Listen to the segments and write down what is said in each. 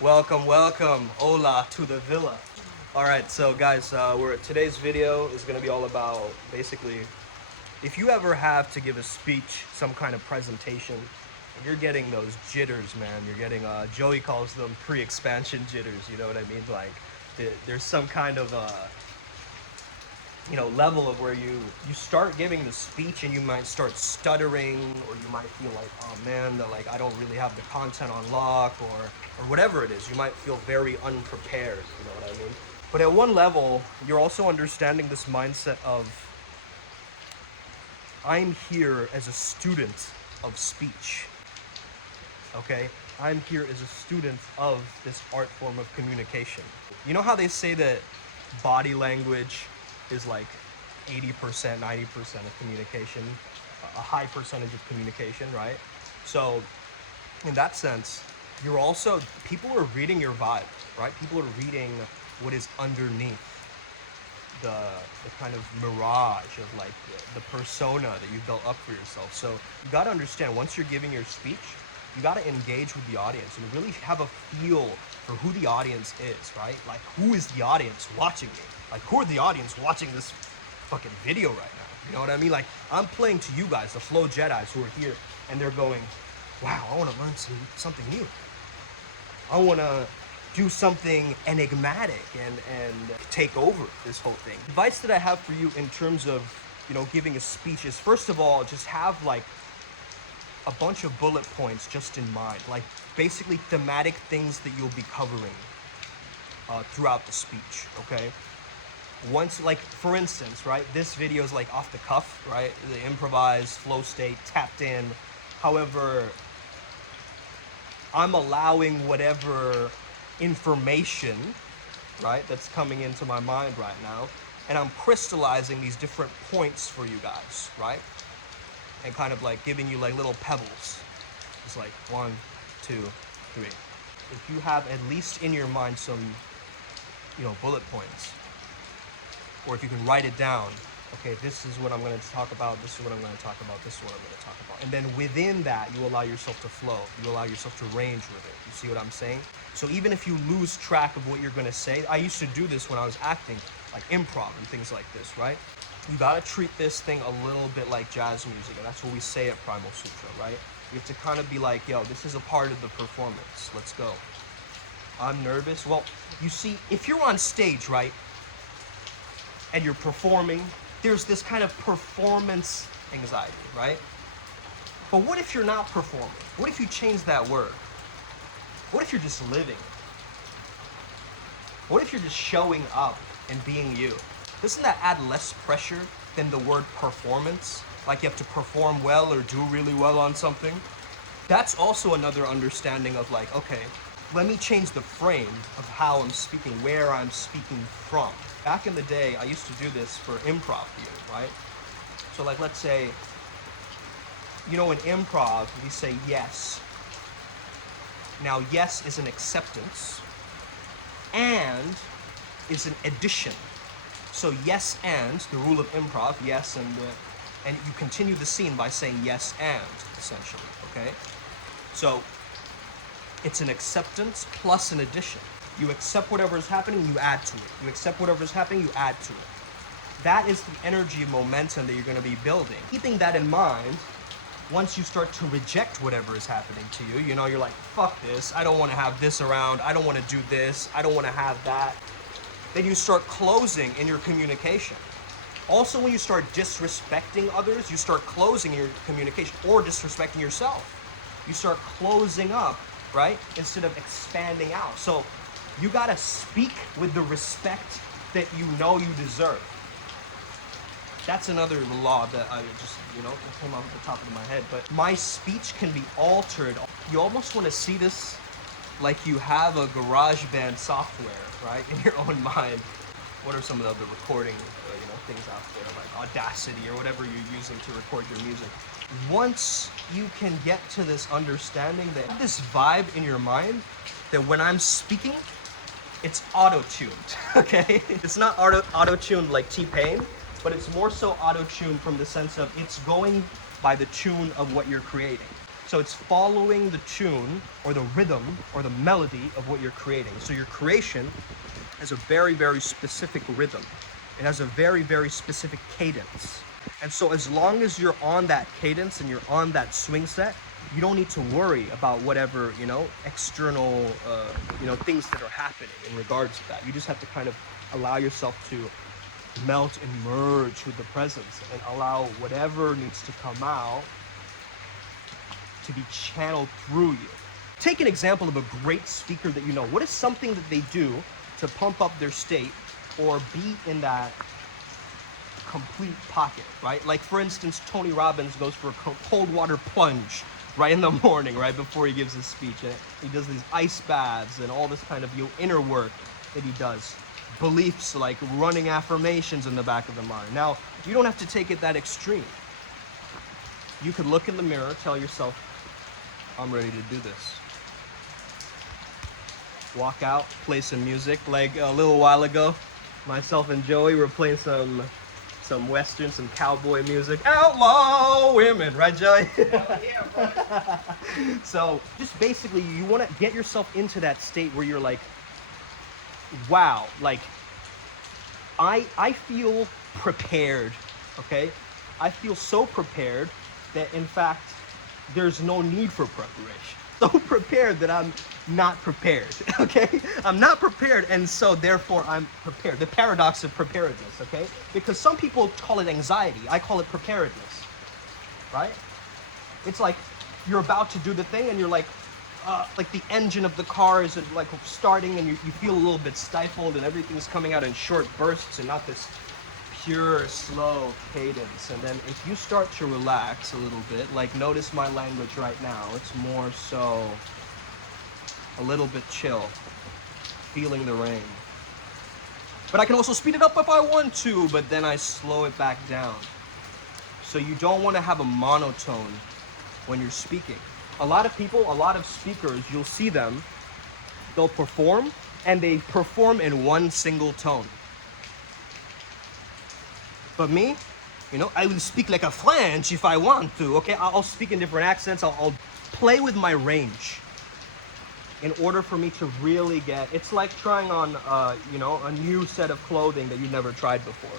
Welcome, welcome, hola to the villa. All right, so guys, today's video is gonna be all about basically, if you ever have to give a speech, some kind of presentation, and you're getting those jitters, man. You're getting, Joey calls them pre-expansion jitters. You know what I mean? Like, there's some kind of level of where you start giving the speech and you might start stuttering, or you might feel like, oh man, that like I don't really have the content on lock, or whatever it is. You might feel very unprepared, you know what I mean? But at one level, you're also understanding this mindset of, I'm here as a student of speech. Okay? I'm here as a student of this art form of communication. You know how they say that body language is like 80%, 90% of communication, a high percentage of communication, right? So in that sense, people are reading your vibe, right? People are reading what is underneath the kind of mirage of like the persona that you built up for yourself. So you got to understand, once you're giving your speech, you got to engage with the audience and really have a feel for who the audience is, right? Like, who is the audience watching me? Like, who are the audience watching this fucking video right now? You know what I mean? Like, I'm playing to you guys, the Flow Jedis who are here, and they're going, wow, I want to learn something new. I want to do something enigmatic and take over this whole thing. Advice that I have for you in terms of, giving a speech is, first of all, just have like a bunch of bullet points just in mind, like basically thematic things that you'll be covering throughout the speech, okay? Once, like, for instance, right, this video is like off the cuff, right? The improvised flow state, tapped in. However, I'm allowing whatever information, right, that's coming into my mind right now, and I'm crystallizing these different points for you guys, right? And kind of like giving you like little pebbles. It's like 1, 2, 3. If you have at least in your mind some, bullet points, or if you can write it down, okay, this is what I'm going to talk about, this is what I'm going to talk about, this is what I'm going to talk about. And then within that, you allow yourself to flow. You allow yourself to range with it. You see what I'm saying? So even if you lose track of what you're going to say, I used to do this when I was acting, like improv and things like this, right? You gotta treat this thing a little bit like jazz music, and that's what we say at Primal Sutra, right? You have to kind of be like, yo, this is a part of the performance. Let's go. I'm nervous. Well, you see, if you're on stage, right, and you're performing, there's this kind of performance anxiety, right? But what if you're not performing? What if you change that word? What if you're just living? What if you're just showing up and being you? Doesn't that add less pressure than the word performance? Like you have to perform well or do really well on something? That's also another understanding of like, okay, let me change the frame of how I'm speaking, where I'm speaking from. Back in the day, I used to do this for improv theater, right? So like, let's say, in improv, we say yes. Now, yes is an acceptance, and is an addition. So yes and, the rule of improv, yes and you continue the scene by saying yes and, essentially, okay? So it's an acceptance plus an addition. You accept whatever is happening, you add to it. You accept whatever is happening, you add to it. That is the energy momentum that you're going to be building. Keeping that in mind, once you start to reject whatever is happening to you, you're like, fuck this, I don't want to have this around, I don't want to do this, I don't want to have that. Then you start closing in your communication. Also, when you start disrespecting others, you start closing your communication, or disrespecting yourself. You start closing up, right? Instead of expanding out. So you gotta speak with the respect that you deserve. That's another law that I just, it came off the top of my head. But my speech can be altered. You almost want to see this like you have a GarageBand software, right, in your own mind. What are some of the other recording, things out there, like Audacity or whatever you're using to record your music? Once you can get to this understanding, that this vibe in your mind, that when I'm speaking, it's auto-tuned, okay? It's not auto-tuned like T-Pain, but it's more so auto-tuned from the sense of it's going by the tune of what you're creating. So it's following the tune or the rhythm or the melody of what you're creating. So your creation has a very, very specific rhythm. It has a very, very specific cadence. And so as long as you're on that cadence and you're on that swing set, you don't need to worry about whatever, external, things that are happening in regards to that. You just have to kind of allow yourself to melt and merge with the presence and allow whatever needs to come out to be channeled through you. Take an example of a great speaker that you know. What is something that they do to pump up their state or be in that complete pocket, right? Like for instance, Tony Robbins goes for a cold water plunge right in the morning, right before he gives his speech. And he does these ice baths and all this kind of inner work that he does. Beliefs like running affirmations in the back of the mind. Now, you don't have to take it that extreme. You could look in the mirror, tell yourself, I'm ready to do this. Walk out, play some music. Like a little while ago, myself and Joey were playing some Western, some cowboy music. Outlaw women, right, Joey? Yeah, bro. So just basically, you want to get yourself into that state where you're like, wow, like I feel prepared, okay? I feel so prepared that in fact, there's no need for preparation. So prepared that I'm not prepared, okay? I'm not prepared, and so therefore I'm prepared. The paradox of preparedness, okay? Because some people call it anxiety. I call it preparedness, right? It's like you're about to do the thing and you're like the engine of the car is like starting and you feel a little bit stifled and everything's coming out in short bursts and not this pure, slow cadence. And then if you start to relax a little bit, like notice my language right now, it's more so a little bit chill, feeling the rain. But I can also speed it up if I want to, but then I slow it back down. So you don't want to have a monotone when you're speaking. A lot of people, a lot of speakers, you'll see them, they'll perform and they perform in one single tone. But me, I will speak like a French if I want to, okay? I'll speak in different accents, I'll play with my range in order for me to really it's like trying on, a new set of clothing that you've never tried before.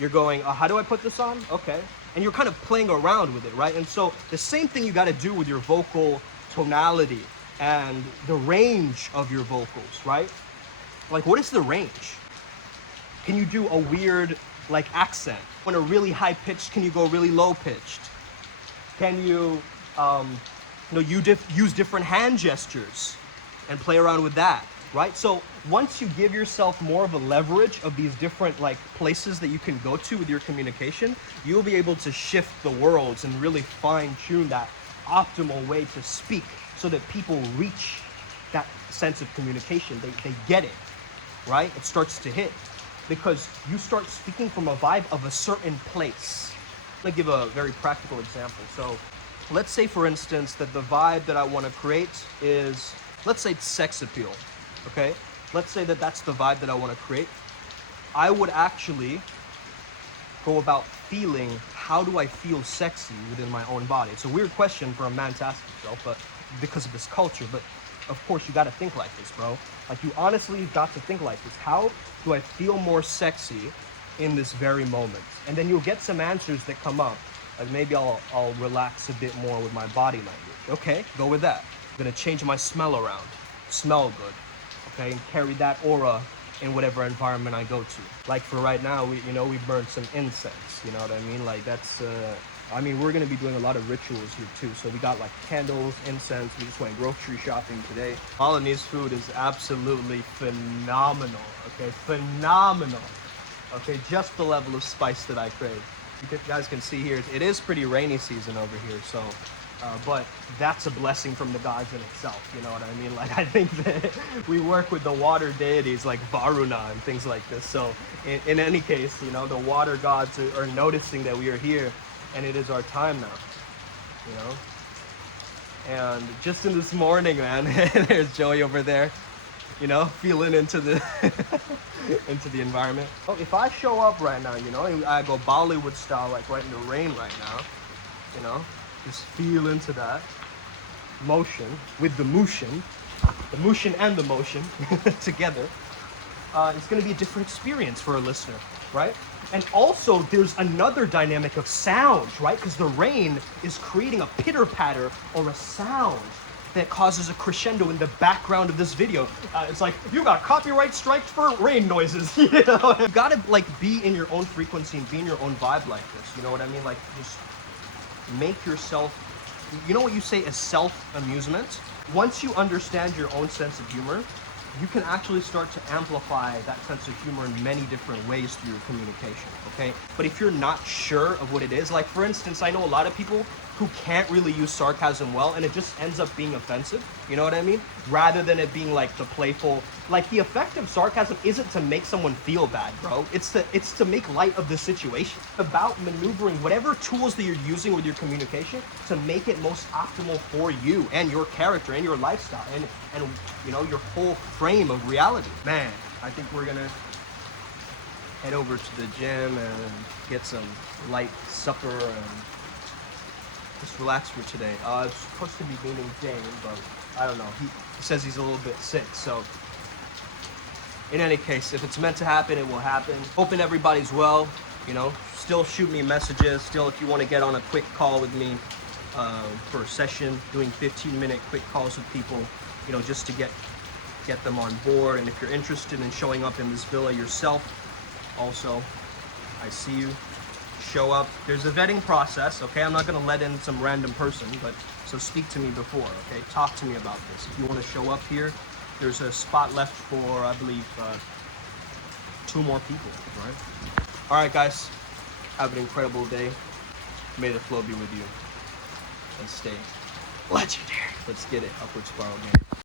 You're going, how do I put this on? Okay. And you're kind of playing around with it, right? And so the same thing you got to do with your vocal tonality and the range of your vocals, right? Like, what is the range? Can you do a weird, accent? When a really high pitched, can you go really low pitched? Can you, use different hand gestures and play around with that, right? So once you give yourself more of a leverage of these different places that you can go to with your communication, you'll be able to shift the worlds and really fine tune that optimal way to speak so that people reach that sense of communication. They get it, right? It starts to hit because you start speaking from a vibe of a certain place. Let me give a very practical example. So let's say, for instance, that the vibe that I want to create is, let's say it's sex appeal, okay? Let's say that that's the vibe that I want to create. I would actually go about feeling, how do I feel sexy within my own body? It's a weird question for a man to ask himself, but because of this culture, but of course you got to think like this, bro. Like, you honestly got to think like this. How do I feel more sexy in this very moment? And then you'll get some answers that come up. Like, maybe I'll relax a bit more with my body language. Okay, go with that. I'm gonna change my smell around. Smell good, okay? And carry that aura in whatever environment I go to. Like for right now, we burned some incense, you know what I mean? Like that's, we're gonna be doing a lot of rituals here too. So we got candles, incense, we just went grocery shopping today. Balinese food is absolutely phenomenal, okay? Phenomenal, okay? Just the level of spice that I crave. You guys can see here, it is pretty rainy season over here, so, but that's a blessing from the gods in itself, you know what I mean? Like, I think that we work with the water deities like Varuna and things like this. So in any case, the water gods are noticing that we are here and it is our time now, And just in this morning, man, there's Joey over there, feeling into the into the environment. Oh, if I show up right now, I go Bollywood style, like right in the rain right now, just feel into that. motion with the motion and the motion together, it's going to be a different experience for a listener, right? And also, there's another dynamic of sound, right? Because the rain is creating a pitter-patter or a sound that causes a crescendo in the background of this video. It's like, you got copyright striked for rain noises, you know? You gotta like be in your own frequency and be in your own vibe like this, you know what I mean? Like, just make yourself, you know what you say is self-amusement? Once you understand your own sense of humor, you can actually start to amplify that sense of humor in many different ways through your communication, okay? But if you're not sure of what it is, like for instance, I know a lot of people who can't really use sarcasm well, and it just ends up being offensive, you know what I mean? Rather than it being like the playful, like the effect of sarcasm isn't to make someone feel bad, bro. It's to make light of the situation. About maneuvering whatever tools that you're using with your communication to make it most optimal for you and your character and your lifestyle and you know, your whole frame of reality. Man, I think we're gonna head over to the gym and get some light supper and just relax for today. It's supposed to be meeting Dane, but I don't know. He says he's a little bit sick, so in any case, if it's meant to happen, it will happen. Hoping everybody's well, you know. Still shoot me messages. Still, if you want to get on a quick call with me for a session, doing 15-minute quick calls with people, you know, just to get them on board. And if you're interested in showing up in this villa yourself, also, I see you. Show up. There's a vetting process, okay? I'm not going to let in some random person, but so speak to me before, okay? Talk to me about this. If you want to show up here, there's a spot left for, I believe, 2 more people, right? All right, guys. Have an incredible day. May the flow be with you. And stay legendary. Let's get it. Upward spiral game.